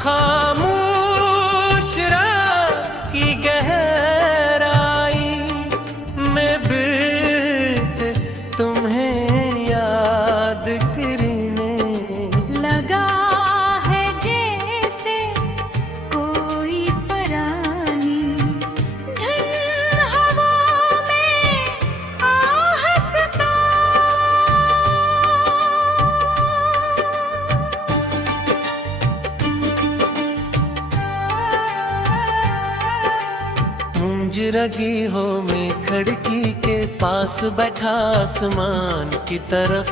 खामोश रात की गहराई में बिट तुम्हें याद करने लगा है जैसे कोई परानी धन हवा में आहसता। मुंज रगी हो मैं खिड़की के पास बैठा आसमान की तरफ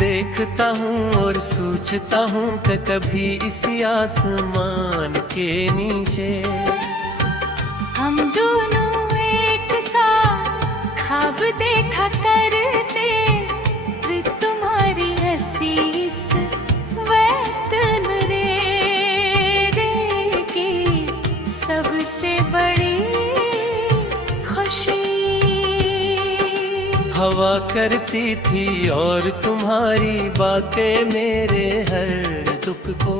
देखता हूँ और सोचता हूँ कि कभी इसी आसमान के नीचे हम दोनों एक साथ ख्वाब देखा करते, फिर तुम्हारी हंसी इस वतन की सबसे बड़ी खुशी। हवा करती थी और तुम्हारी बातें मेरे हर दुख को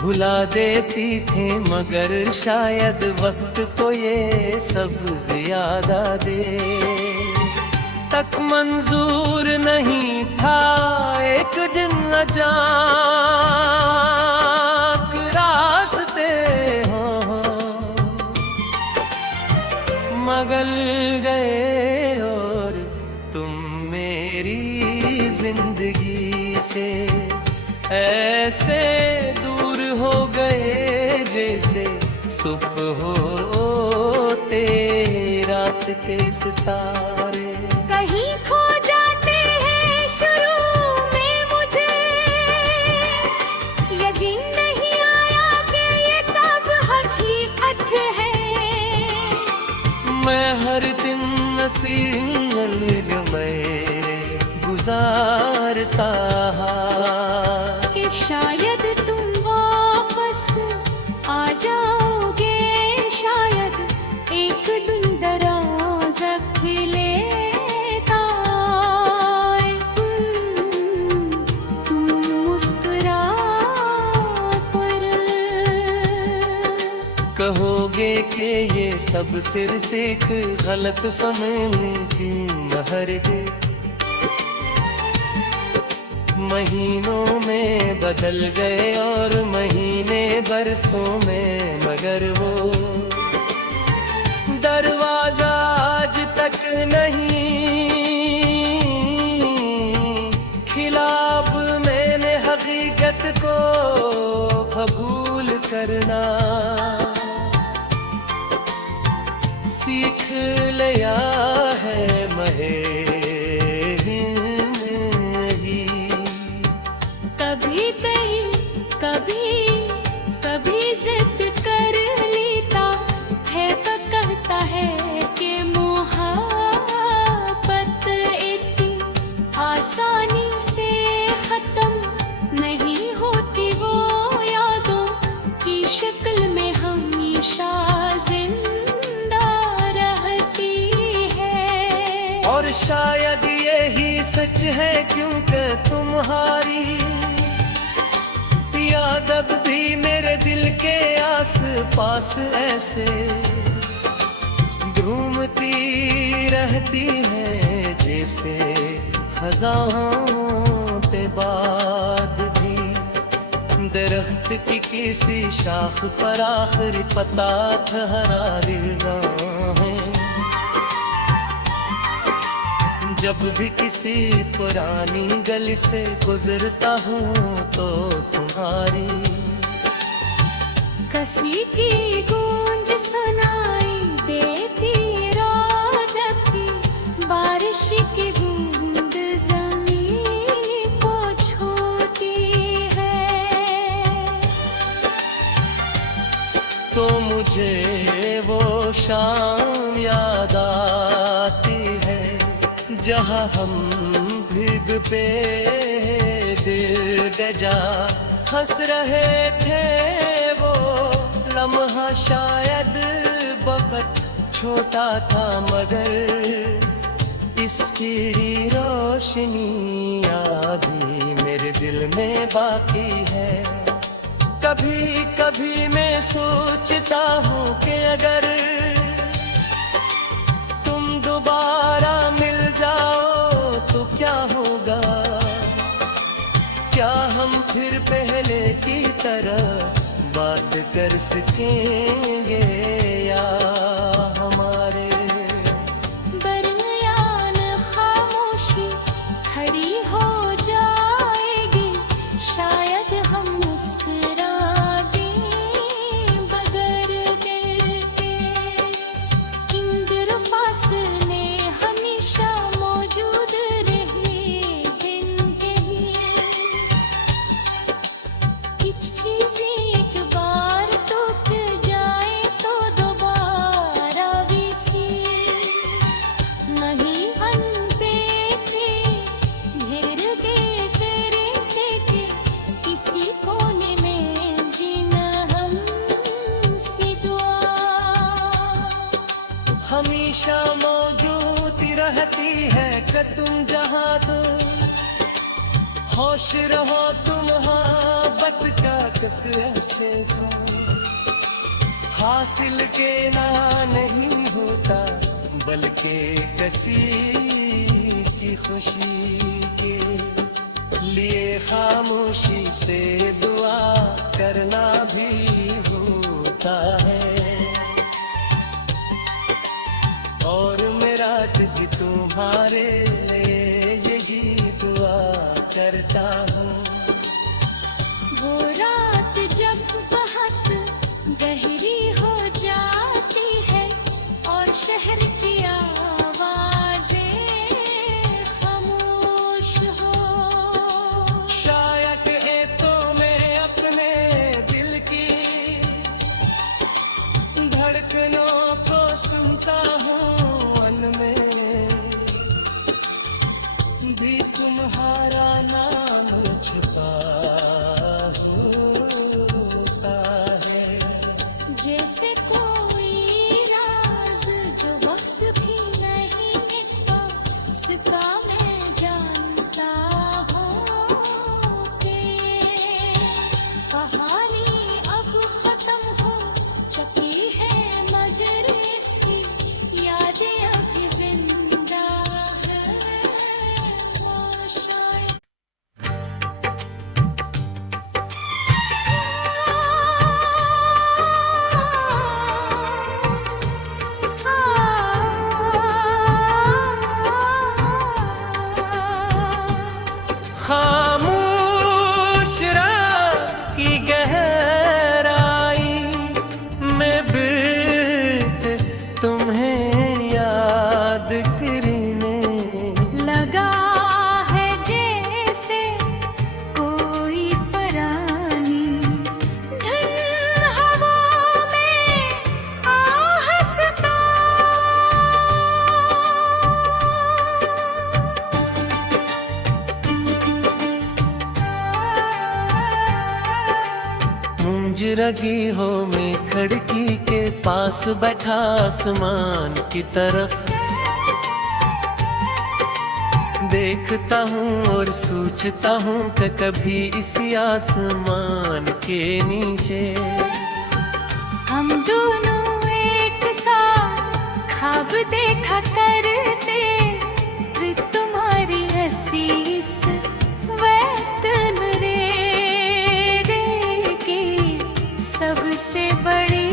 भुला देती थी, मगर शायद वक्त को ये सब ज्यादा दे तक मंजूर नहीं था एक दिन अचानक रास्ते हो मगल गए और तुम मेरी जिंदगी से ऐसे दूर हो गए जैसे सुबह होते रात के सितारे। कहीं खो जाते हैं शुरू में, मुझे यकीन नहीं आया कि ये सब हकीकत है। मैं हर दिन नसीब में गुजारता कि शायद तुम वापस आ जाओगे, शायद एक दिन दरवाज़ा खुलेगा, तुम मुस्कुरा कर कहोगे कि ये सब सिर से एक गलत फहमी की महर दे। महीनों में बदल गए और महीने बरसों में, मगर वो दरवाजा आज तक नहीं खिला। अब मैंने हकीकत को कबूल करना सीख लिया है महे। कभी कहीं कभी कभी जिद कर लेता है तो कहता है कि मोहब्बत इतनी आसानी से खत्म नहीं होती, वो यादों की शक्ल में हमेशा जिंदा रहती है। और शायद यही सच है क्योंकि तुम्हारी याद अब भी मेरे दिल के आस पास ऐसे घूमती रहती है जैसे खजाओं पे बाद भी दरख्त की किसी शाख पर आखिरी पता ठहरा है। जब भी किसी पुरानी गली से गुजरता हूँ तो तुम्हारी कसी की गूंज सुनाई देती, रोज़ की बारिश की बूंद ज़मीन को छूती है। तो मुझे वो शाम याद आती है जहाँ हम भीग पे दिल गजा हंस रहे थे। वो लम्हा शायद वक्त छोटा था मगर इसकी रोशनी भी मेरे दिल में बाकी है। कभी कभी मैं सोचता हूँ कि अगर तुम दोबारा मिल जाओ तो क्या होगा, क्या हम फिर पहले की तरह बात कर सकेंगे या हमारे दरमियान खामोशी खड़ी हो जाएगी, शायद हम मुस्कुरा दें बगैर डर के। इंद्र फासले हमेशा मौजूद रहे दिन के लिए, कुछ चीजें एक बार टूट जाए तो दोबारा वैसी नहीं बनते थे। घेर के तेरे देखे किसी कोने में जीना हमसे दुआ हमेशा मौजूद रहती है कि तुम जहाँ तो होश रहो तुम मोहब्बत का ऐसे को हासिल के ना नहीं होता, बल्कि किसी की खुशी के लिए खामोशी से दुआ करना भी होता है। और मैं रात की तुम्हारे लिए यही दुआ करता हूँ। वो रात जब बहुत गहरी हो जाती है और शहर की आवाजें खामोश हो, शायद तो मैं अपने दिल की धड़कनों को सुनता हूँ, मन में भी तुम्हारा नाम छुपा होता है। जैसे कोई राज जो वक्त भी नहीं मिटता, सिता मैं जानता हूँ कि कहानी अब खत्म हो चुकी है, मगर इसकी यादें अभी जिंदा है। वो शायद खामोश रात की गहराई में बिट तुम्हें याद करने लगा है जैसे कोई परानी धन हवा में आहसता। मुंज रगी हो मैं खिड़की के पास बैठा आसमान की तरफ देखता हूँ और सोचता हूँ कि कभी इसी आसमान के नीचे हम दोनों एक साथ ख्वाब देखा करते, फिर तुम्हारी हसीस वतन रे की सबसे बड़ी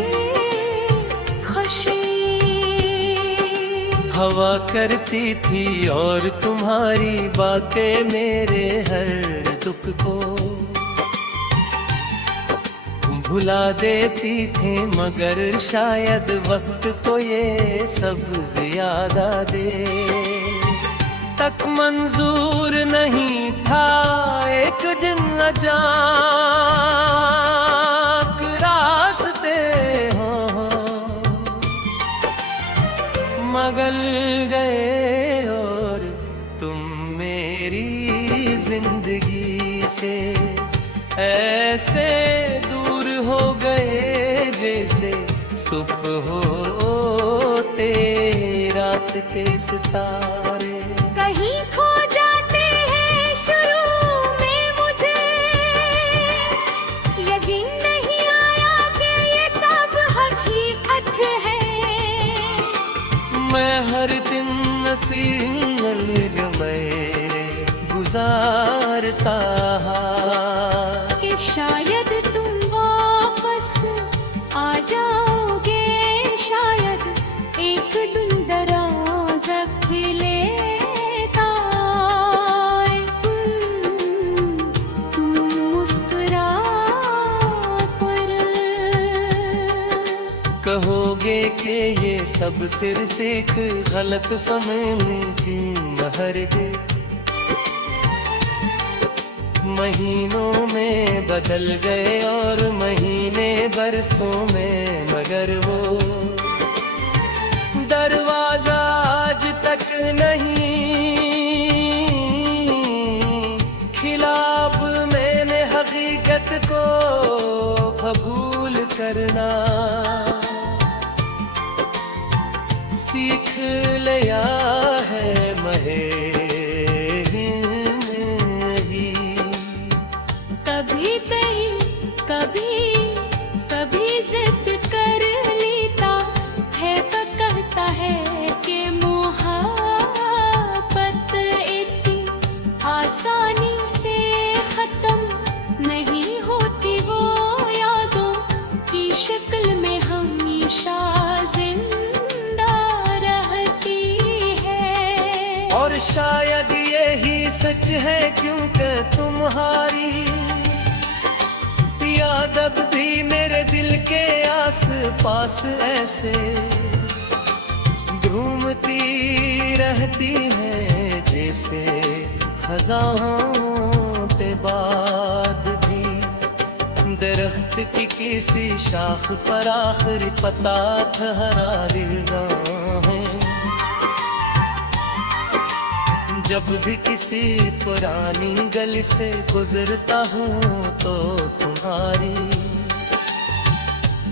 खुशी। हवा करती थी और तुम्हारी बातें मेरे हर दुख को भुला देती थी, मगर शायद वक्त को ये सब ज्यादा दे तक मंजूर नहीं था। एक दिन अचानक रास्ते हो मगल गए और तुम मेरी जिंदगी से ऐसे दूर हो गए जैसे सुबह होते रात के सितारे कहीं खो जाते हैं शुरू पुकारता कि शायद तुम वापस आ जाओगे, शायद एक दिन दरवाज़ा खुलेगा, तुम मुस्कुरा कर कहोगे कि ये सब सिर्फ एक गलत फहमी की महर दे। महीनों में बदल गए और महीने बरसों में, मगर वो दरवाजा आज तक नहीं खिला। अब मैंने हकीकत को कबूल करना सीख लिया है महे। कभी कहीं कभी कभी जिद कर लेता है तो कहता है कि मोहब्बत इतनी आसानी से खत्म नहीं होती, वो यादों की शक्ल में हमेशा जिंदा रहती है। और शायद यही सच है क्योंकि तुम्हारी याद अब भी मेरे दिल के आस पास ऐसे घूमती रहती है, जैसे खजाओं पे बात भी दरख्त की किसी शाख पर आखिरी पता ठहरा है। जब भी किसी पुरानी गली से गुजरता हूँ तो तुम्हारी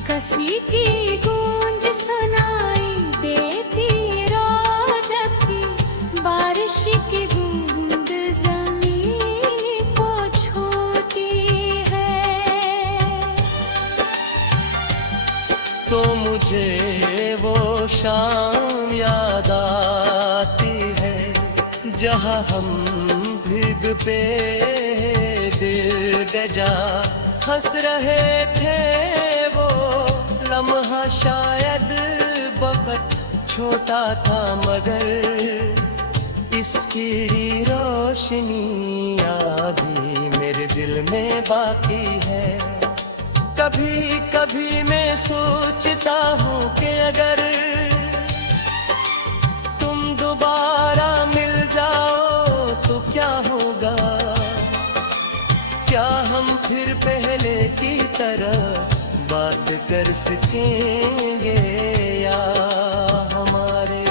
कसी की गूंज सुनाई देती, रोज़ की बारिश की बूंद ज़मीन को छूती है। तो मुझे वो शाम याद आती है जहाँ हम भीग पे दिल गजा हंस रहे थे। वो लम्हा शायद बहुत छोटा था, मगर इसकी रोशनी अभी मेरे दिल में बाकी है। कभी कभी मैं सोचता हूँ कि अगर तुम दोबारा मिल जाओ तो क्या होगा, क्या हम फिर पहले की तरह बात कर सकेंगे, या हमारे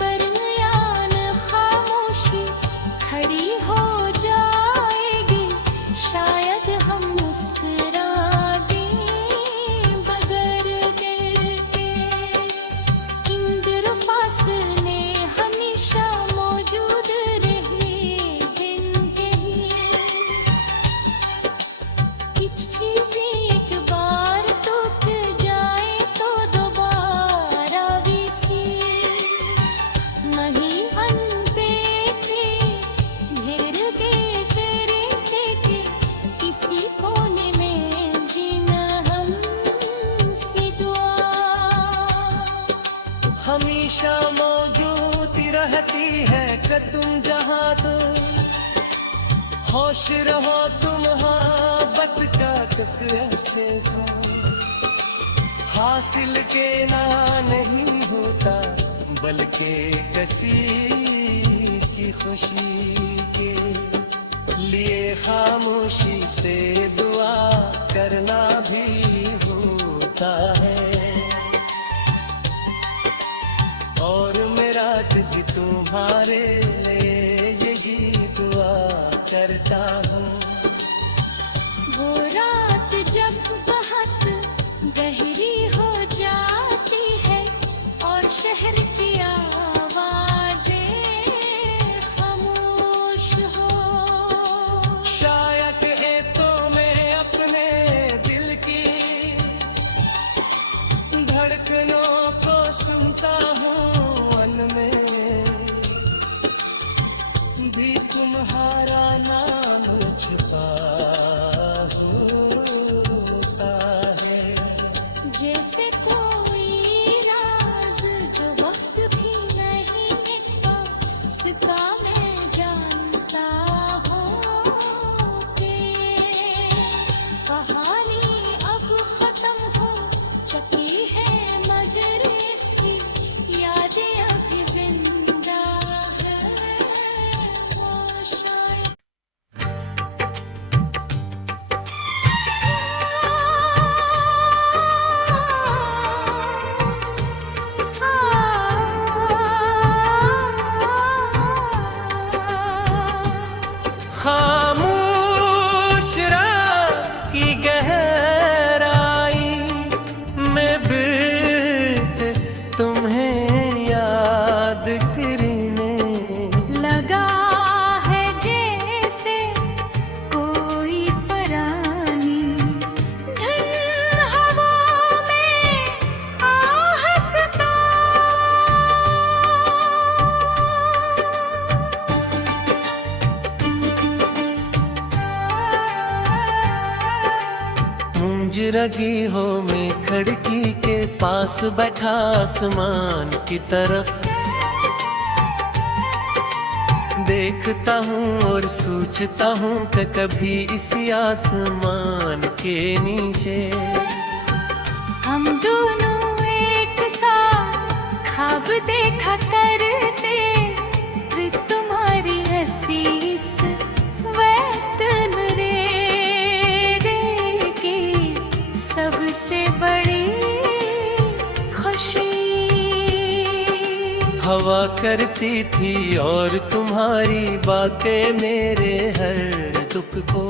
दरमियान खामोशी खड़ी हो जाएगी, शायद हम मुस्कुरा दें बगैर डर के। इंदर फासले हमेशा मौजूद रहे दिन के ही, कुछ चीजें एक बार टूट जाए तो दोबारा भी सी नहीं बनते थे। घेर के तेरे थे कि किसी कोने में जीना हमसे दुआ हमेशा मौजूद रहती है कि तुम जहाँ तो होश रहो तुम मोहब्बत का टुकड़ा से हो। हासिल के ना नहीं होता बल्कि किसी की खुशी के लिए खामोशी से दुआ करना भी होता है। और मेरा दिल तुम्हारे लिए यही दुआ करता हूँ। वो रात जब बहुत गहरी हो जाती है और शहर की आवाजें खामोश हो, शायद तो मैं अपने दिल की धड़कनों को सुनता हूँ, मन में भी तुम तुम्हारा नाम छुपा होता है। जैसे कोई राज जो वक्त भी नहीं पासता मैं जानता हूँ कि कहानी अब खत्म हो चुकी है मगर इसकी यादें अभी जिंदा है वो शायद। खामोश रात की गहराई में बिट तुम्हें याद करने लगा है जैसे कोई परानी धन हवा में आहस्ता। मुंज रगी हो मैं खिड़की के पास बैठा आसमान की तरफ देखता हूँ और सोचता हूँ कि कभी इसी आसमान के नीचे हम दोनों एक साथ ख्वाब देखा करते फिर तुम्हारी हंसी इस वतन रे की सबसे बड़ी खुशी। हवा करती थी और तुम्हारी बातें मेरे हर दुख को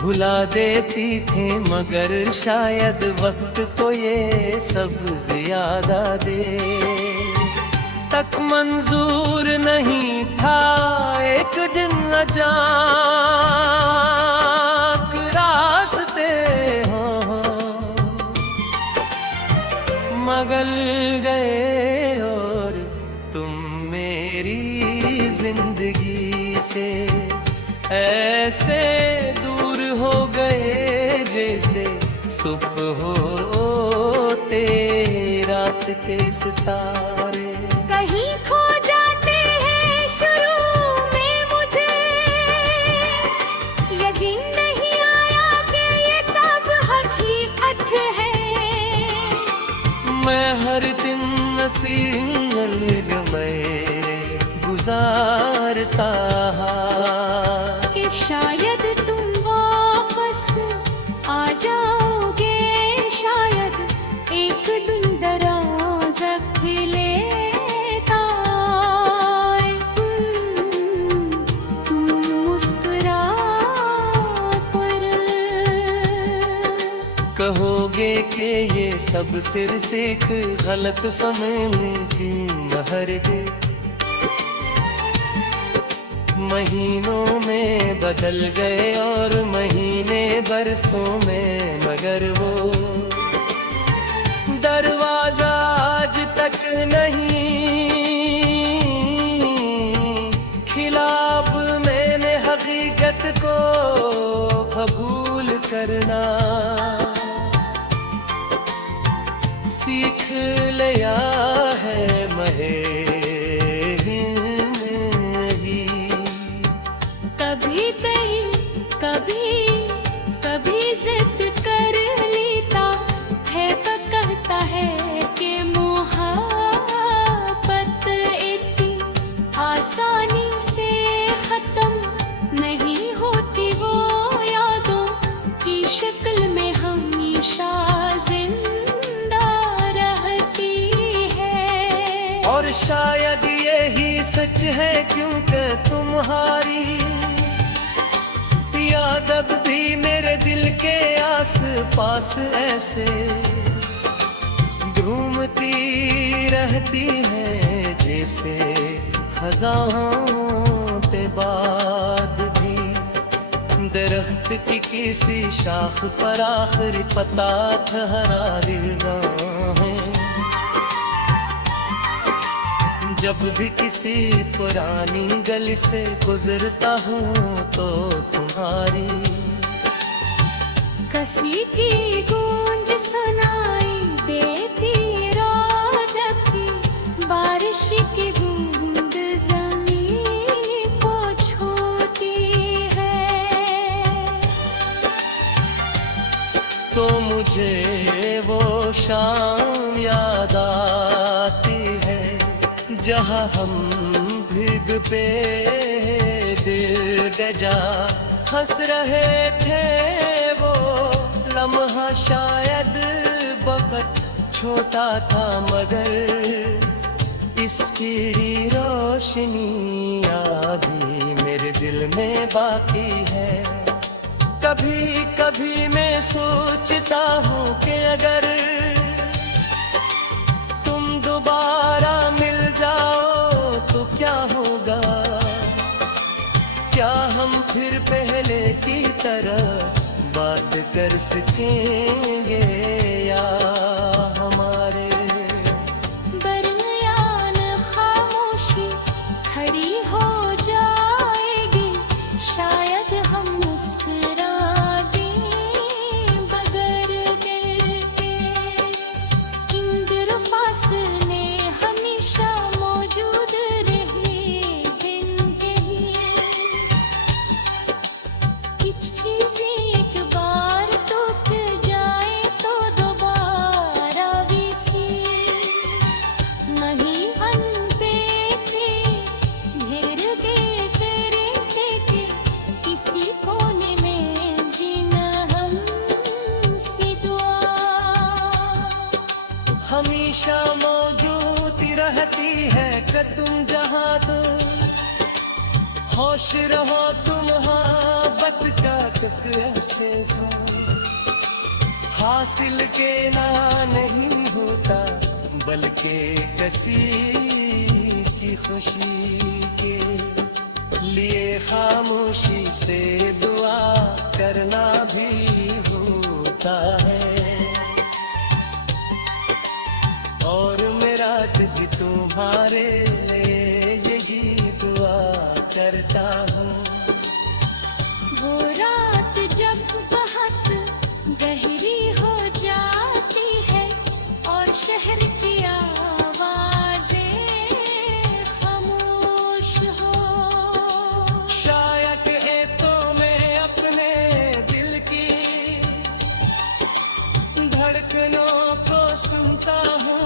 भुला देती थी मगर शायद वक्त को ये सब ज्यादा दे तक मंजूर नहीं था एक दिन अचानक रास्ते हो मगल गए और तुम मेरी जिंदगी से ऐसे दूर हो गए जैसे सुबह होते रात के सितारे। कहीं खो जाते हैं शुरू में मुझे यकीन नहीं आया कि ये सब हकीकत है। मैं हर दिन नसीब में गुजारता कि शायद तुम वापस आ जाओगे शायद एक दिन दरवाज़ा खुलेगा तुम मुस्कुरा कर कहोगे कि ये सब सिर से एक गलत फहमी थी हर दे महीनों में बदल गए और महीने बरसों में मगर वो दरवाजा आज तक नहीं खिला। अब मैंने हकीकत को कबूल करना सीख लिया है महे कभी कहीं कभी कभी जिद कर लेता है तो कहता है कि मोहब्बत इतनी आसानी से खत्म नहीं होती वो यादों की शक्ल में हमेशा जिंदा रहती है। और शायद यही सच है क्योंकि तुम्हारी याद अब भी मेरे दिल के आस पास ऐसे घूमती रहती है जैसे खजाओं पे बाद भी दरख्त की किसी शाख पर आखिरी पता ठहरा दिलगा है जब भी किसी पुरानी गली से गुजरता हूँ तो तुम्हारी कसी की गूंज सुनाई देती रोज की बारिश की बूंद जमीन को छूती है। तो मुझे वो शाम याद आती है जहाँ हम भीग पे दिल गजा हंस रहे थे। वो लम्हा शायद वक्त छोटा था मगर इसकी रोशनी अभी मेरे दिल में बाकी है। कभी कभी मैं सोचता हूँ कि अगर तुम दोबारा मिल जाओ तो क्या होगा, क्या हम फिर पहले की तरह बात कर सकेंगे या हमारे दरमियान खामोशी खड़ी हो जाएगी। शायद हम मुस्कुरा दें बगैर दिल के। इंद्र फासले हमेशा मौजूद रहे दिन के लिए। कुछ चीजें एक बार टूट जाए तो दोबारा वैसी नहीं बनते थे। घेर के तेरे के किसी कोने में जीना हमसे दुआ हमेशा मौजूद रहती है कि तुम जहाँ तो होश रहो तुम मोहब्बत का तक ऐसे हो। हासिल के ना नहीं होता बल्कि किसी की खुशी के लिए खामोशी से दुआ करना भी होता है। और मेरा तुझ तुम्हारे लिए यही दुआ करता हूँ। वो रात जब बहुत गहरी हो जाती है और शहर की आवाजें खामोश हो। शायद ये तो मैं अपने दिल की धड़कनों को सुनता हूँ।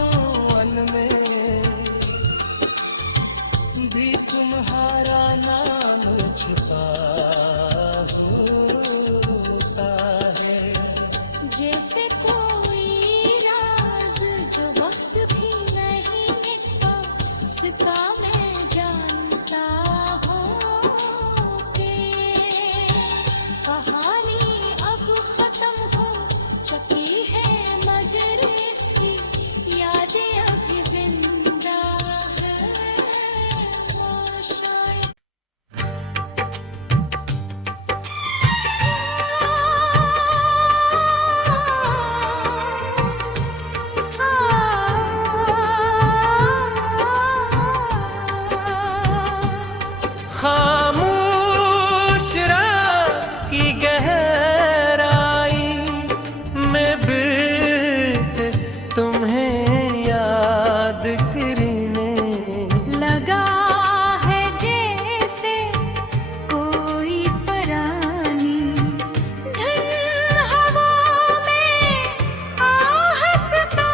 मन में भी तुम्हारा नाम छुपा होता है। जैसे कोई राज जो वक्त भी नहीं मिटता उसका मैं जानता हूँ कि कहानी अब खत्म हो चुकी है मगर इसकी यादें अभी जिंदा है। वो शायद खामोश रात की गहराई में बिट तुम्हें याद करने लगा है जैसे कोई परानी धन हवा में आहसता।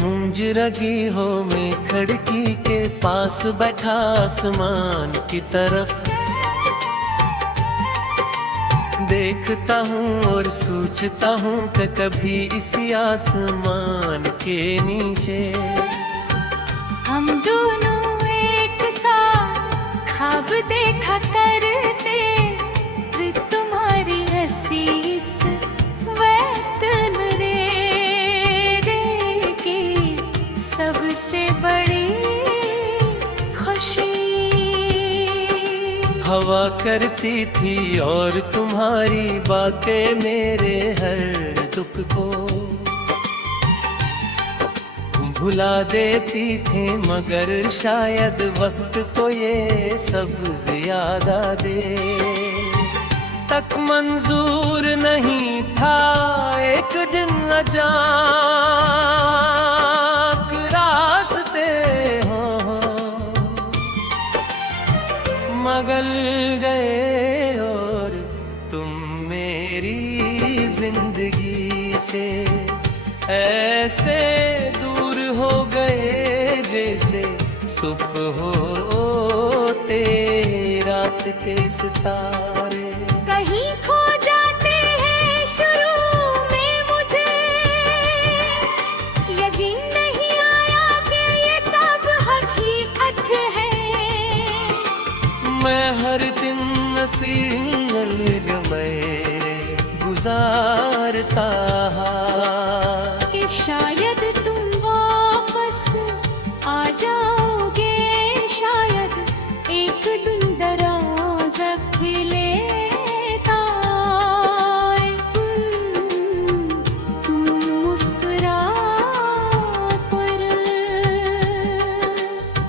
मुंज रगी हो मैं खिड़की के पास बैठा आसमान की तरफ देखता हूँ और सोचता हूँ कि कभी इसी आसमान के नीचे हम दोनों एक साथ ख्वाब देखा करते। फिर तुम्हारी हसीस वतन रे की सबसे बड़ी खुशी। हवा हुआ करती थी और तुम्हारी बातें मेरे हर दुख को भुला देती थी, मगर शायद वक्त को ये सब ज्यादा दे तक मंजूर नहीं था एक दिन अचानक रास्ते हो मगल गए और तुम मेरी जिंदगी से ऐसे दूर हो गए जैसे सुबह होते रात के सितारे। कहीं खो जाते हैं शुरू में, मुझे यकीन नहीं आया कि ये सब हकीकत है। मैं हर दिन नसीब में गुजारता कि शायद तुम वापस आ जाओगे, शायद एक दिन दरवाज़ा खुलेगा, तुम मुस्कुरा कर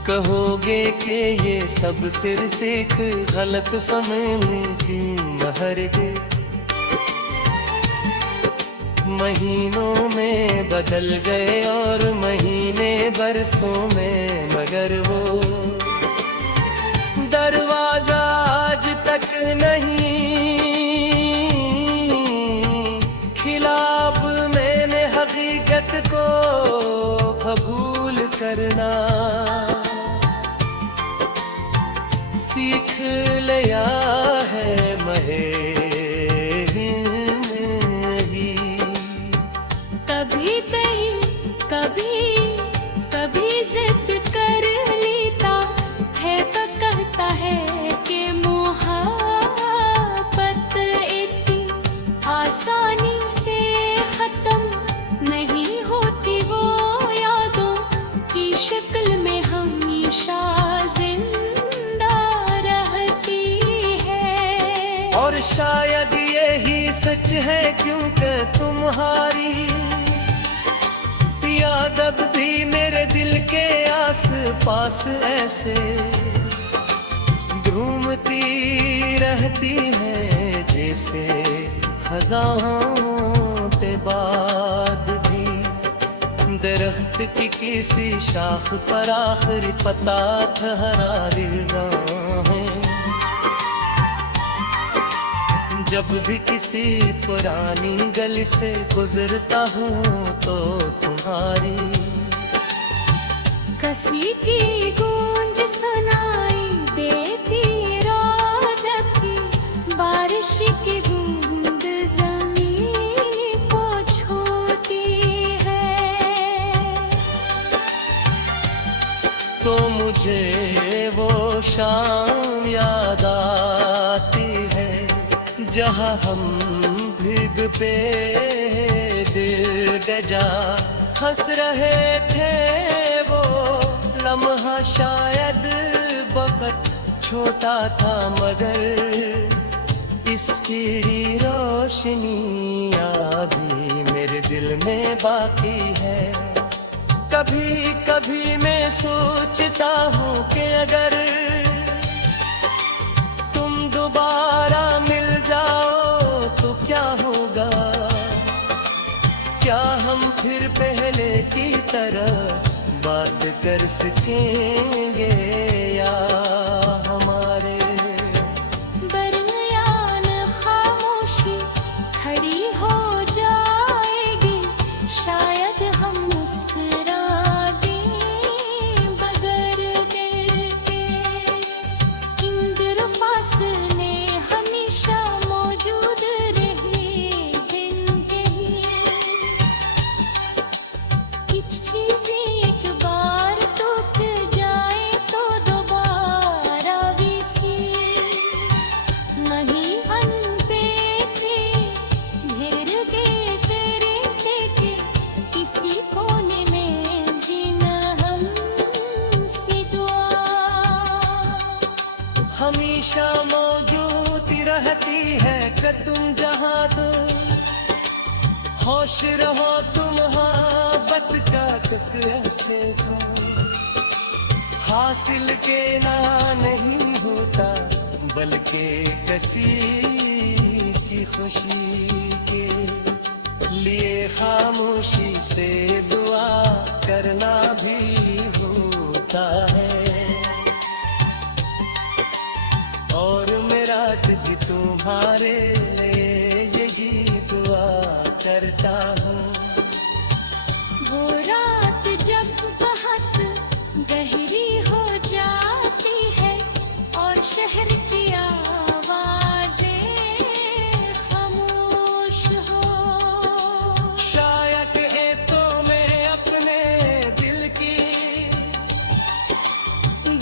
कहोगे कि ये सब सिर्फ एक गलत फहमी की महर है। महीनों में बदल गए और महीने बरसों में, मगर वो दरवाजा आज तक नहीं खिला। अब मैंने हकीकत को कबूल करना सीख लिया है महे। कभी कहीं कभी कभी जिद कर लेता है तो कहता है कि मोहब्बत इतनी आसानी से खत्म नहीं होती, वो यादों की शक्ल में हमेशा जिंदा रहती है। और शायद यही सच है क्योंकि तुम्हारी याद अब भी मेरे दिल के आस पास ऐसे घूमती रहती है जैसे खजाओं पे बाद भी दरख्त की किसी शाख पर आखिरी पता ठहरा है। जब भी किसी पुरानी गली से गुजरता हूँ तो तुम्हारी कसी की गूंज सुनाई देती रोज की बारिश की बूंद जमीन को छूती है। तो मुझे वो शाम याद आती है जहाँ हम भीग पे दिल गजा हंस रहे थे। वो लम्हा शायद वक्त छोटा था मगर इसकी रोशनी अभी मेरे दिल में बाकी है। कभी कभी मैं सोचता हूँ कि अगर तुम दोबारा मिल जाओ तो क्या होगा, क्या हम फिर पहले की तरह बात कर सकेंगे या हमारे दरमियान खामोशी खड़ी हो जाएगी। शायद हम मुस्कुरा दें बगैर डर के। इंद्र फासले हमेशा मौजूद रहे दिन कहीं। कुछ चीजें एक बार टूट जाए तो दोबारा भी सी होश रहो तुम मोहब्बत का तक ऐसे हो, हासिल के ना नहीं होता बल्कि किसी की खुशी के लिए खामोशी से दुआ करना भी होता है। और मेरा भी तुम्हारे लिए यही दुआ करता हूँ। वो रात जब बहुत गहरी हो जाती है और शहर की आवाजें खामोश हो, शायद ये तो मैं अपने दिल की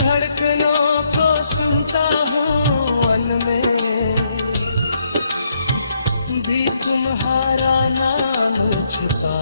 धड़कनों को सुनता हूँ, मन में भी तुम्हारा नाम छुपा